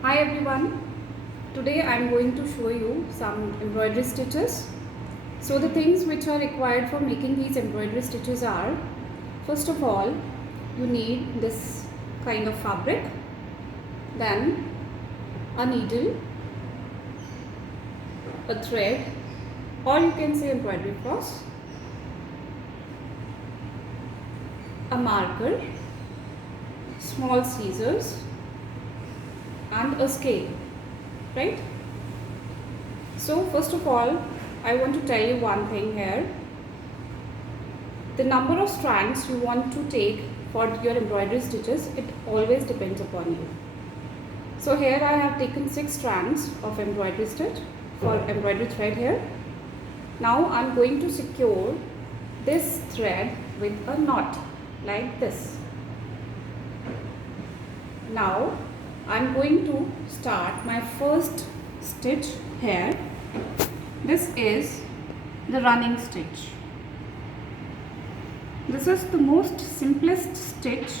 Hi everyone, today I am going to show you some embroidery stitches. So the things which are required for making these embroidery stitches are, first of all, you need this kind of fabric, then a needle, a thread, or you can say embroidery floss, a marker, small scissors and a scale, right? So first of all, I want to tell you one thing here. The number of strands you want to take for your embroidery stitches, it always depends upon you. So here I have taken 6 strands of embroidery stitch for embroidery thread here. Now I am going to secure this thread with a knot like this. Now I am going to start my first stitch here. This is the running stitch. This is the most simplest stitch.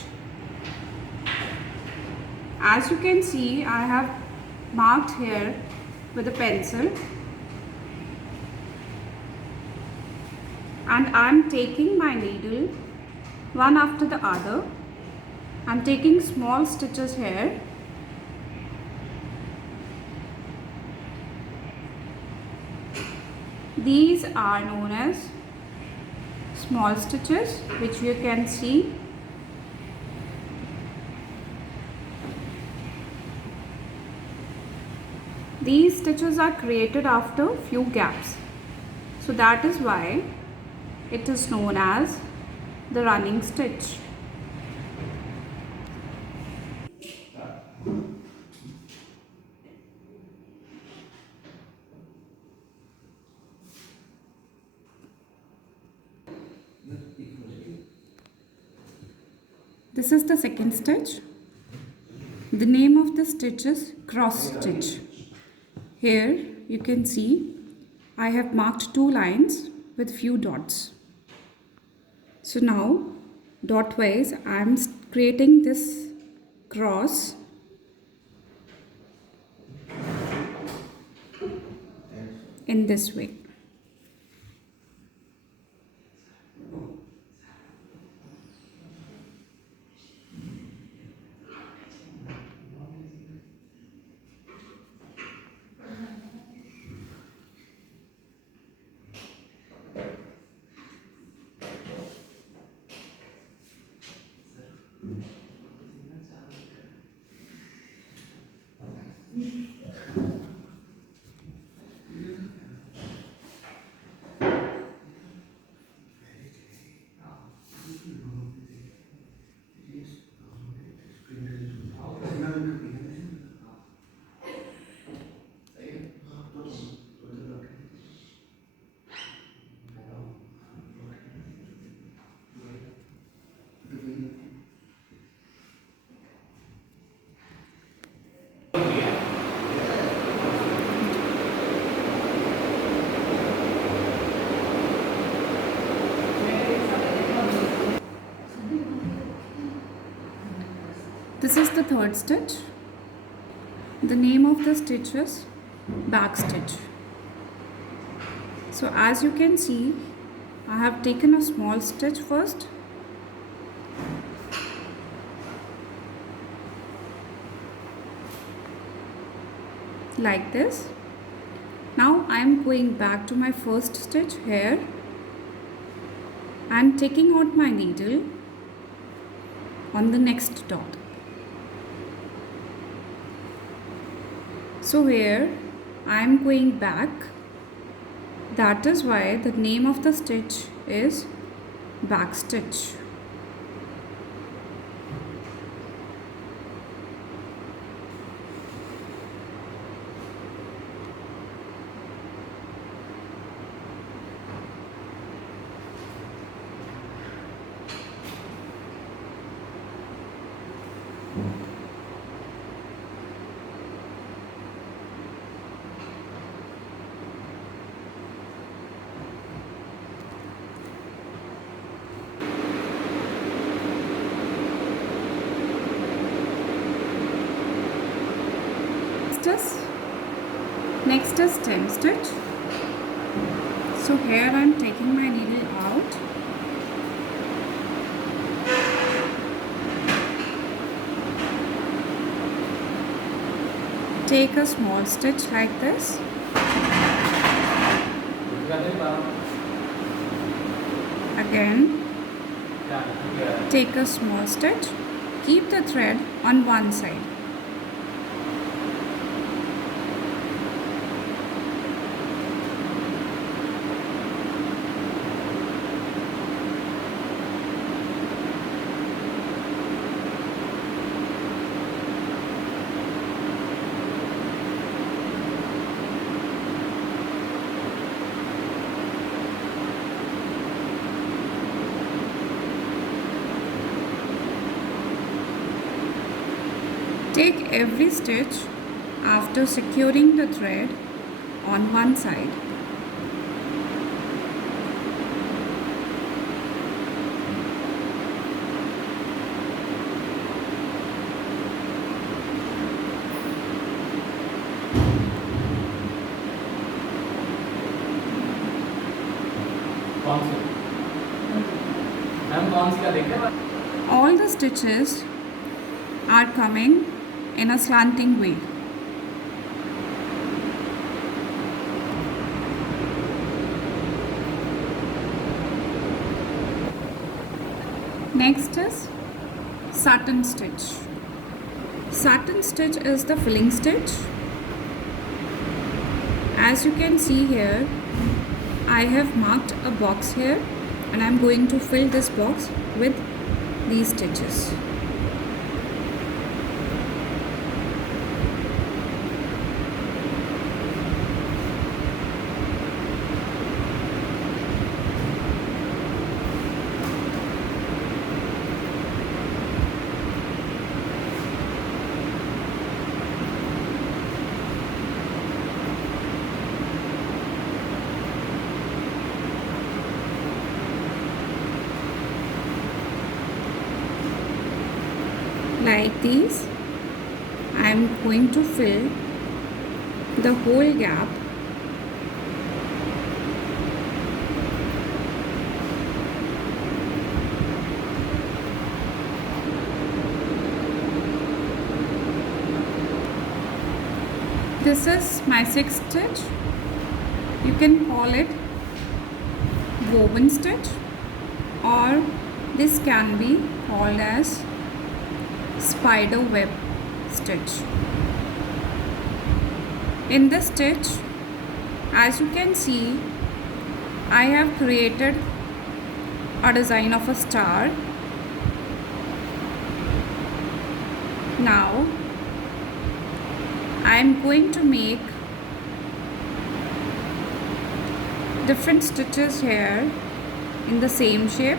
As you can see, I have marked here with a pencil, and I am taking my needle one after the other. I am taking small stitches here. These are known as small stitches, which you can see. These stitches are created after few gaps, so that is why it is known as the running stitch. This is the second stitch. The name of the stitch is cross stitch. Here you can see I have marked 2 lines with few dots. So now dot wise I am creating this cross in this way. This is the third stitch. The name of the stitch is back stitch. So as you can see, I have taken a small stitch first, like this. Now I am going back to my first stitch here and taking out my needle on the next dot. So here I am going back. That is why the name of the stitch is back stitch. is stem stitch. So here I am taking my needle out. Take a small stitch like this. Again, take a small stitch. Keep the thread on one side. Take every stitch after securing the thread on one side. All the stitches are coming in a slanting way. Next is satin stitch. Satin stitch is the filling stitch. As you can see here, I have marked a box here and I am going to fill this box with these stitches. Like these, I am going to fill the whole gap . This is my sixth stitch. You can call it woven stitch, or this can be called as spider web stitch. In this stitch, as you can see, I have created a design of a star. Now I am going to make different stitches here in the same shape.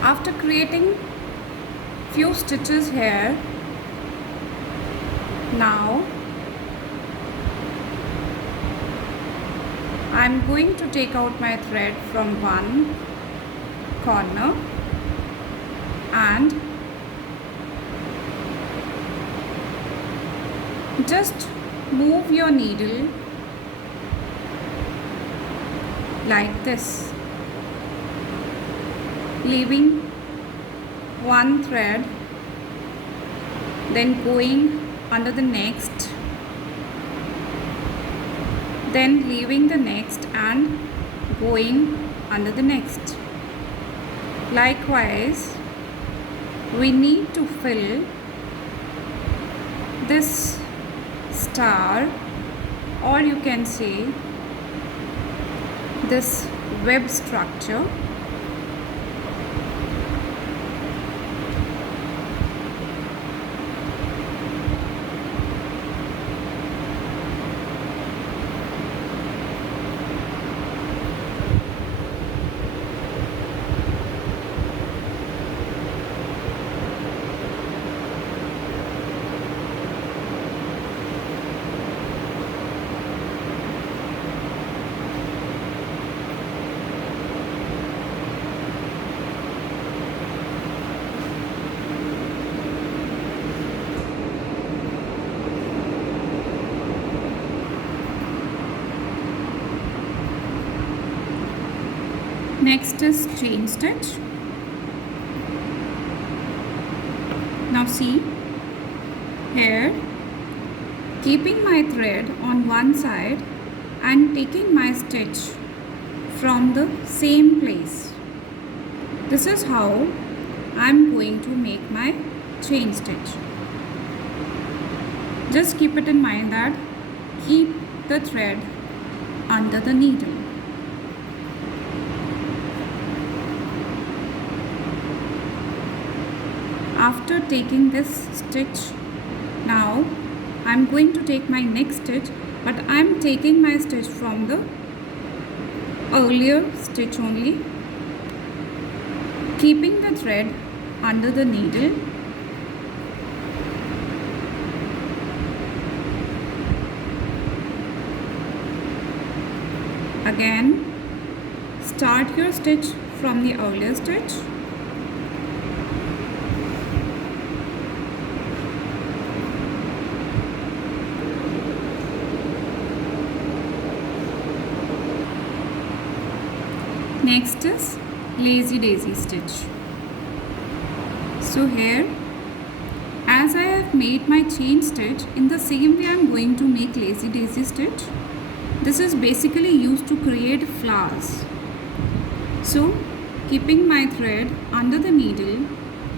After creating few stitches here, now I am going to take out my thread from one corner and just move your needle like this, leaving one thread, then going under the next, then leaving the next and going under the next. Likewise, we need to fill this star or you can say this web structure. Next is chain stitch. Now see here, keeping my thread on one side and taking my stitch from the same place. This is how I am going to make my chain stitch. Just keep it in mind that keep the thread under the needle. After taking this stitch, now I am going to take my next stitch, but I am taking my stitch from the earlier stitch only, keeping the thread under the needle. Again, start your stitch from the earlier stitch. Next is lazy daisy stitch. So here, as I have made my chain stitch, in the same way I am going to make lazy daisy stitch. This is basically used to create flowers. So keeping my thread under the needle,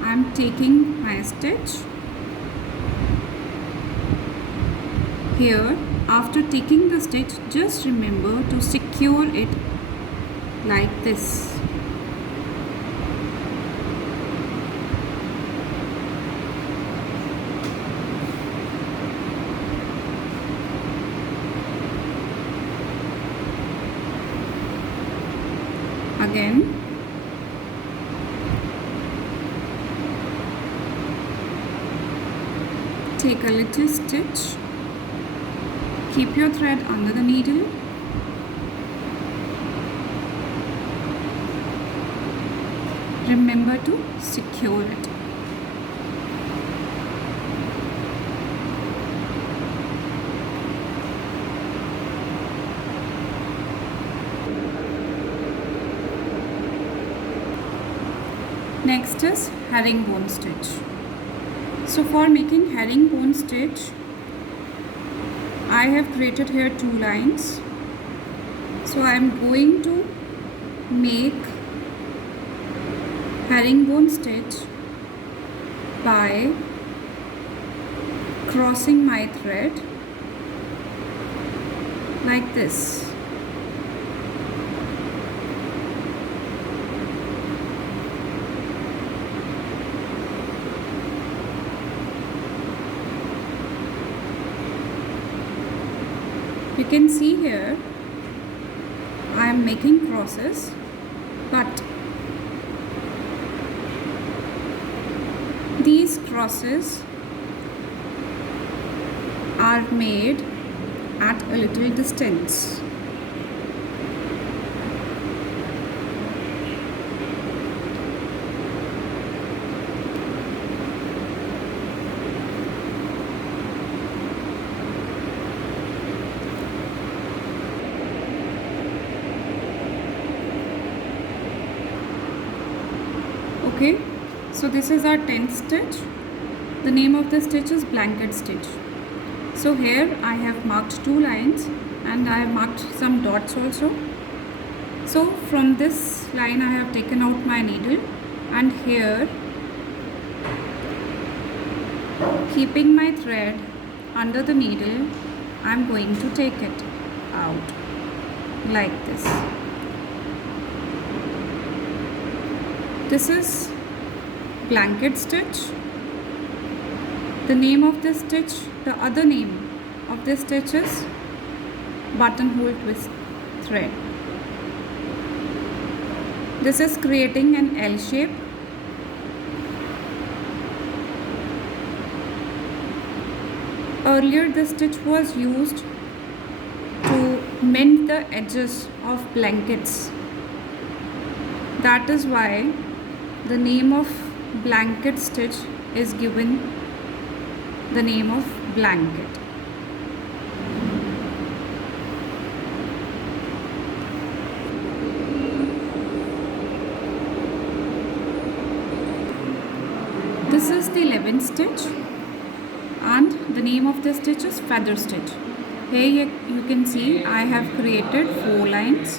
I am taking my stitch. Here, after taking the stitch, just remember to secure it like this. Again, take a little stitch, keep your thread under the needle, remember to secure it. Next is herringbone stitch. So for making herringbone stitch, I have created here 2 lines. So I am going to make herringbone stitch by crossing my thread like this. You can see here I am making crosses, but these crosses are made at a little distance. Okay, so this is our 10th stitch. The name of the stitch is blanket stitch. So here I have marked 2 lines and I have marked some dots also. So from this line I have taken out my needle, and here, keeping my thread under the needle, I'm going to take it out like this. This is blanket stitch. The name of this stitch, the other name of this stitch is buttonhole twist thread. This is creating an L shape. Earlier this stitch was used to mend the edges of blankets. That is why the name of blanket stitch is given the name of blanket. This is the 11th stitch and the name of the stitch is feather stitch. Here you can see I have created 4 lines,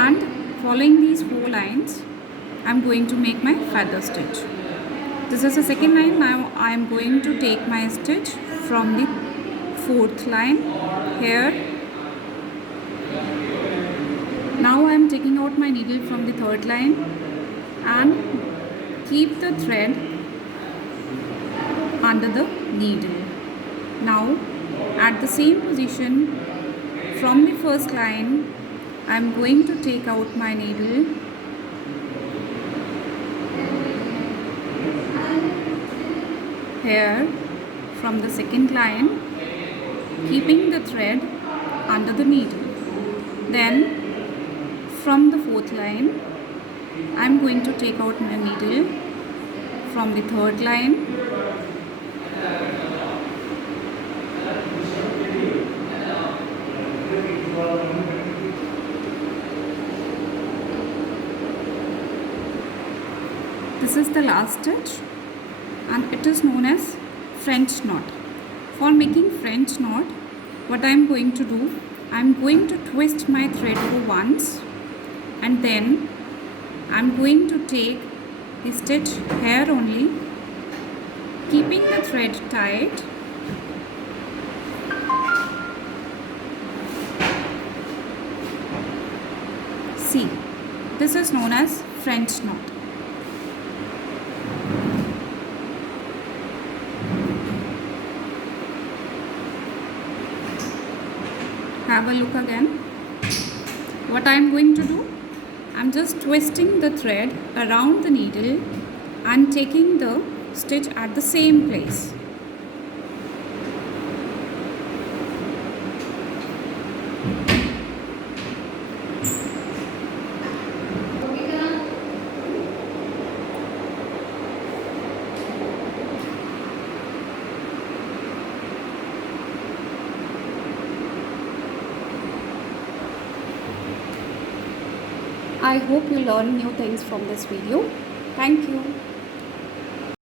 and following these 4 lines I am going to make my feather stitch. This is the second line. Now I am going to take my stitch from the 4th line here. Now I am taking out my needle from the 3rd line and keep the thread under the needle. Now at the same position from the first line I am going to take out my needle here from the second line, keeping the thread under the needle. Then from the 4th line I am going to take out my needle from the 3rd line This is the last stitch and it is known as French knot. For making French knot, what I am going to do, I am going to twist my thread for once and then I am going to take the stitch here only, keeping the thread tight. See, this is known as French knot. Have a look again. What I am going to do, I am just twisting the thread around the needle and taking the stitch at the same place. I hope you learn new things from this video. Thank you.